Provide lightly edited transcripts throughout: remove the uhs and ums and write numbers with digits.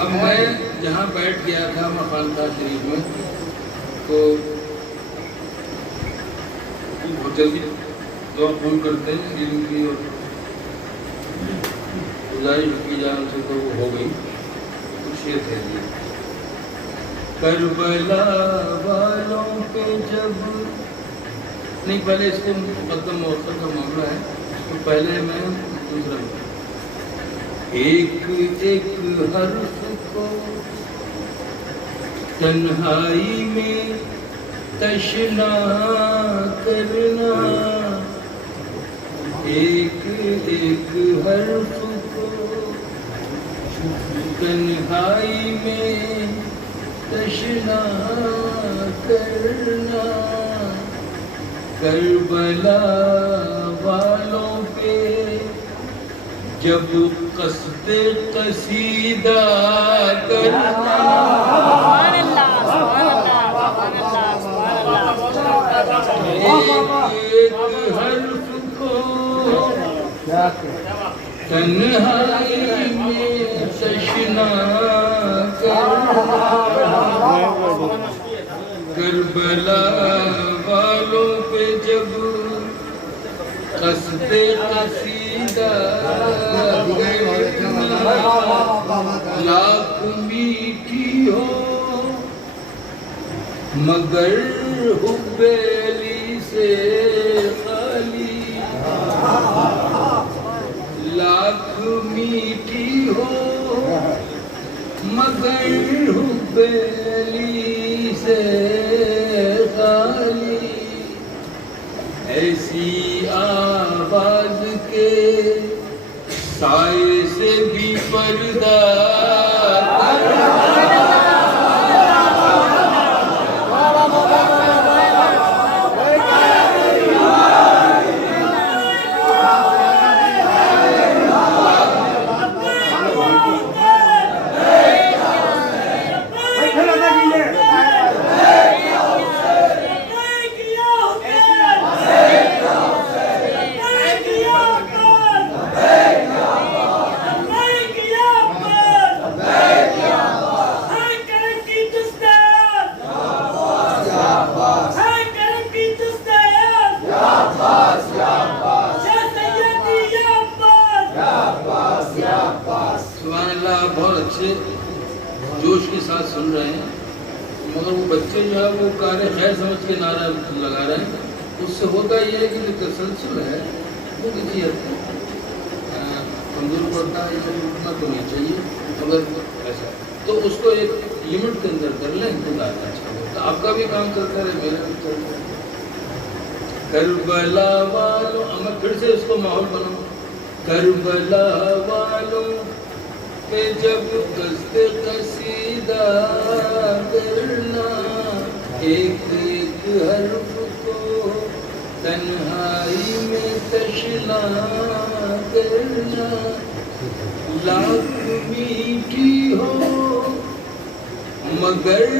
اب میں جہاں بیٹھ گیا تھا میں خانقاہ شریف میں، تو بہت جلدی دعا قبول کرتے ہیں علم کی اور گزارش کی جان سے، تو وہ ہو گئی. کچھ شعر کہہ دیا. کربلا والوں پہ جب نہیں، پہلے اس کو مقدم مؤخر کا معاملہ ہے، تو پہلے میں دوسرا ایک ایک حرف کو تنہائی میں تشنا کرنا، ایک ایک حرف کو تنہائی میں تشنا کرنا، کربلا والوں پہ جب قصد قصیدہ کرنا، ایک حرف کو تنہائی میں تشنا کرنا، کربلا والوں پہ جب قصد قصیدہ کرنا، لاکھ میٹھی ہو مگر حب علی سے خالی، لاکھ میٹھی ہو مگر حب علی سے خالی، ایسی آواز کے سائے سے بھی پردہ جوش کے ساتھ سن رہے ہیں، مگر وہ بچے جو ہے وہ کار خیر سمجھ کے نعرہ لگا رہے ہیں. اس سے ہوتا یہ ہے کہ جو تسلسل ہے وہ کسی حد تک کمزور پڑتا ہے، یہ رکنا تو نہیں چاہیے. اگر ایسا تو اس کو ایک لمٹ کے اندر کر لیں تو زیادہ اچھا ہوتا. آپ کا بھی کام چلتا رہے، میرا بھی چلتا ہے. کربلا والوں، میں پھر سے اس کو ماحول بناؤں. کربلا والوں پہ جب قصد قصیدہ کرنا، ایک ایک حرف کو تنہائی میں تشنا کرنا، لاکھ میٹھی ہو مگر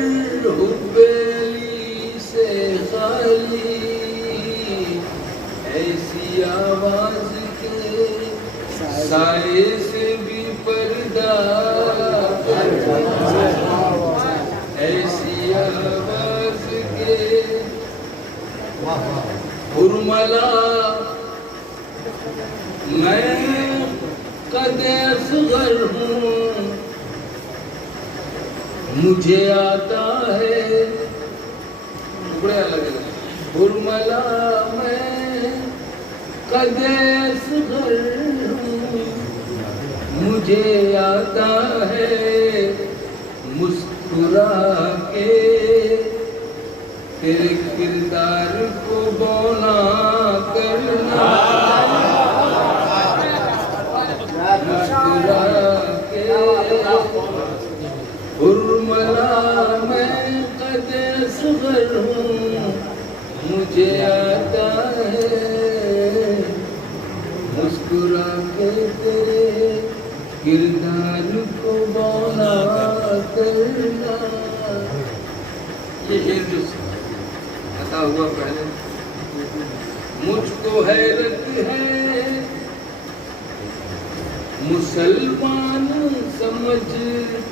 حب علی سے خالی، ایسی آواز کے سائے سے بھی پردہ کرنا، ایسی آواز کے برملا میں قد اصغر ہوں، مجھے آتا ہے ٹکڑے الگ الگ. برملا میں قد اصغر ہوں، مجھے آتا ہے مسکرا کے تیرے کردار کو بونا کرنا، مسکرا کے برملا میں قد اصغر ہوں، مجھے آتا ہے مسکرا کے تیرے کردار کو بونا کرنا. یہ شعر جو عطا ہوا پہلے، مجھ کو حیرت ہے مسلمان سمجھ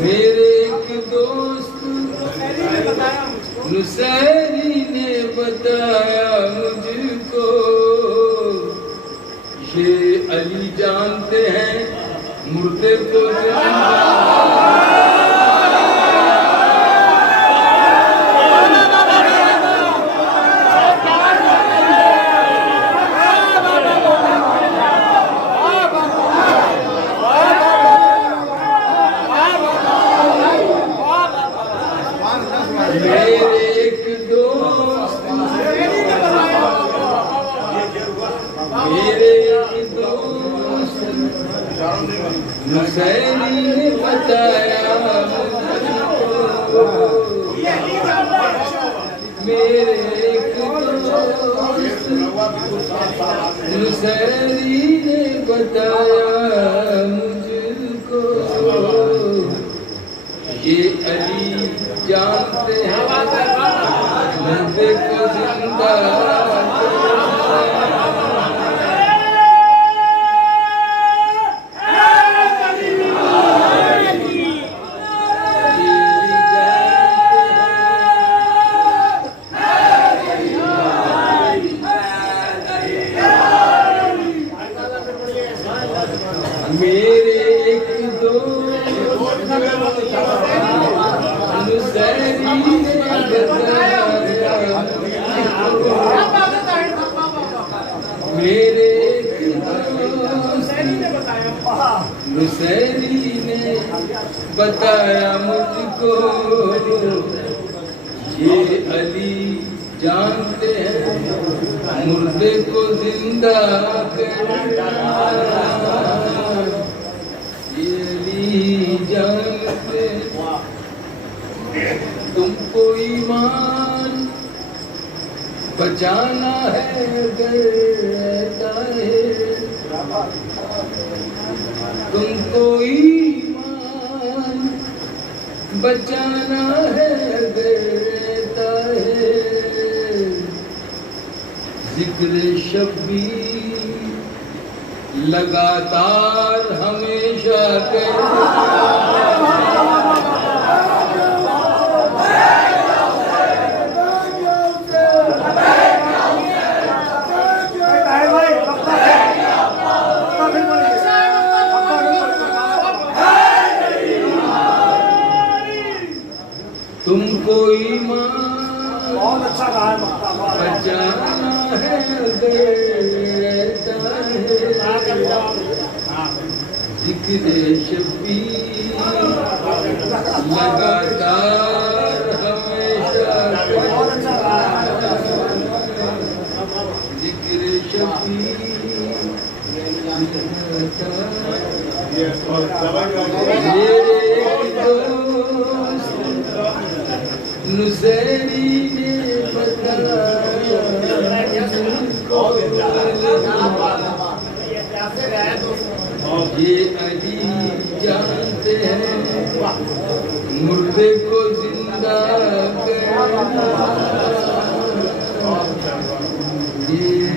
میرے ایک دوست نصیری نے بتایا مجھ کو، یہ علی جانتے ہیں مردے کو نصیری نے بتایا میرے ایک دوست نصیری نے بتایا مجھ کو، یہ علی جانتے ہیں مردے کو زندہ نصیری نے بتایا مجھ کو، یہ علی جانتے ہیں مردے کو زندہ کرنا، یہ علی جانتے تم کو ایمان بچانا ہے رہتا ہے، تم کو ایمان بچانا ہے رہتا ہے، ذکر شبیر لگاتار ہمیشہ تم کو ایمان بہت اچھا کہا ہے بچانا ہے رہتا ہے، ذکر شبیر لگاتار ہمیشہ ذکر شبیر نصیری نے بتایا یہ علی جانتے ہیں مردے کو زندہ کرنا، یہ